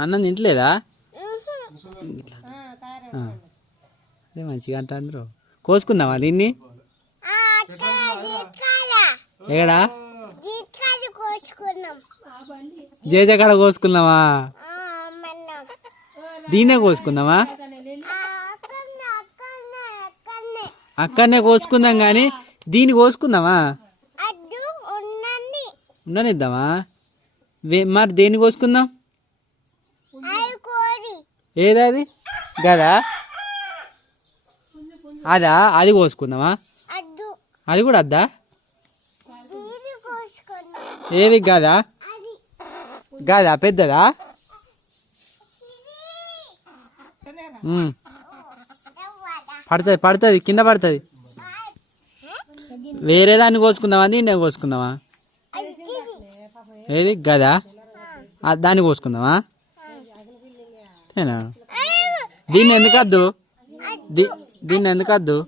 అన్నం తింటలేదా? అదే మంచిగా అంట అందరూ. కోసుకుందామా దీన్ని? ఏడా జేజకాడ కోసుకుందామా? దీన్నే కోసుకుందామా? అక్కడనే కోసుకుందాం కానీ దీన్ని కోసుకుందామా? ఉండనిద్దామా? మరి దేన్ని కోసుకుందాం? ఏదది గదా? అదా? అది కోసుకుందామా? అది కూడా అద్దా? ఏది గదా? గదా పెద్దదా? పడుతుంది పడుతుంది కింద పడుతుంది. వేరే దాన్ని కోసుకుందామా దీన్నే కోసుకుందామా? ఏది గదా? దాన్ని కోసుకుందామా? దీన్ని ఎందుకు వద్దు? దీన్ని ఎందుకు వద్దు?